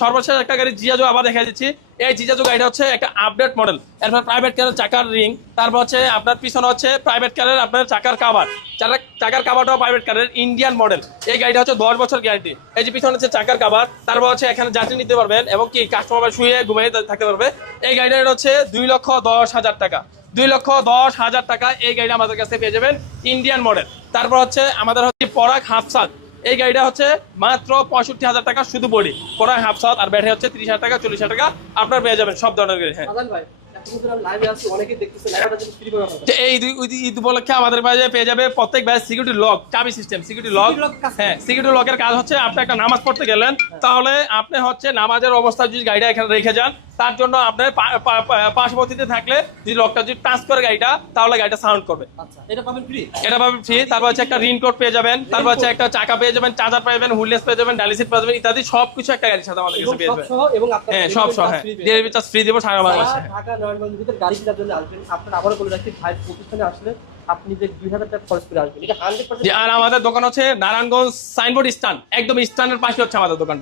সর্বশেষ একটা গাড়ি জিয়াজো আবার দেখা দিচ্ছি। এই জিয়াজো গাড়িটা হচ্ছে একটা আপডেট মডেল। এরপর প্রাইভেট কারের চাকার রিং, তারপর হচ্ছে আপনার পিছনে হচ্ছে প্রাইভেট কারের আপনার চাকার কাভার, চাকার কাভারটাও প্রাইভেট কারের ইন্ডিয়ান মডেল। এই গাড়িটা হচ্ছে 10 বছর গ্যারান্টি। এই যে পিছনে হচ্ছে চাকার কাভার, তারপর হচ্ছে এখানে যাত্রী নিতে পারবেন এবং কি কাস্টমার শুয়ে ঘুমিয়ে থাকতে পারবে। এই গাড়িটার হচ্ছে 2,10,000 টাকা। 2,10,000 টাকা এই গাড়িটা আমাদের কাছে পেয়ে যাবেন, ইন্ডিয়ান মডেল। তারপর হচ্ছে আমাদের হচ্ছে পরাগ হাফসাত। এই গাড়িটা হচ্ছে মাত্র 65,000 টাকা শুধু বডি। পরাগ হাফসাত আর ব্যাটারি হচ্ছে 30,000 টাকা, 40,000 টাকা আপনার পেয়ে যাবেন সব ধরনের গাড়ি। হ্যাঁ এই ঈদ উপলক্ষে আমাদের কাছে পেয়ে যাবে প্রত্যেক ব্যাচ সিকিউরিটি লক, চাবি সিস্টেম সিকিউরিটি লক। হ্যাঁ, সিকিউরিটি লকের কাজ হচ্ছে আপনি একটা নামাজ পড়তে গেলেন, তাহলে আপনি হচ্ছে নামাজের অবস্থায় যদি গাড়িটা এখানে রেখে যান, তার জন্য আপনার পার্শ্ববর্তীতে থাকলে যদি লকটা যদি টাচ করে গাড়িটা, তাহলে গাড়িটা সাউন্ড করবে। এটা পাবেন ফ্রি। তারপর হচ্ছে একটা রিন কোড পেয়ে যাবেন, তারপর হচ্ছে একটা চাকা পেয়ে যাবেন, চার্জার পেয়ে যাবেন, হুইললেস পেয়ে যাবেন, ডায়ালিসিস পেয়ে যাবেন ইত্যাদি সবকিছু একটা গাড়ির সাথে আমাদের কাছে পেয়ে যাবেন। হ্যাঁ, সব সহ। হ্যাঁ, ডেলিভারি চার্জ ফ্রি দেব সারা বাংলাদেশে। ঢাকা নারায়ণগঞ্জের ভিতর গাড়ি কেনার জন্য আসবেন, আপনার আবারও বলে রাখছি ভাই প্রতিষ্ঠানে আসলে আপনি যে 2,000 টাকা খরচ করে আসবেন, এটা 100%। আর আমাদের দোকান হচ্ছে নারায়ণগঞ্জ সাইনবোর্ড স্ট্যান্ড, একদম স্ট্যান্ডের পাশে হচ্ছে আমাদের দোকান।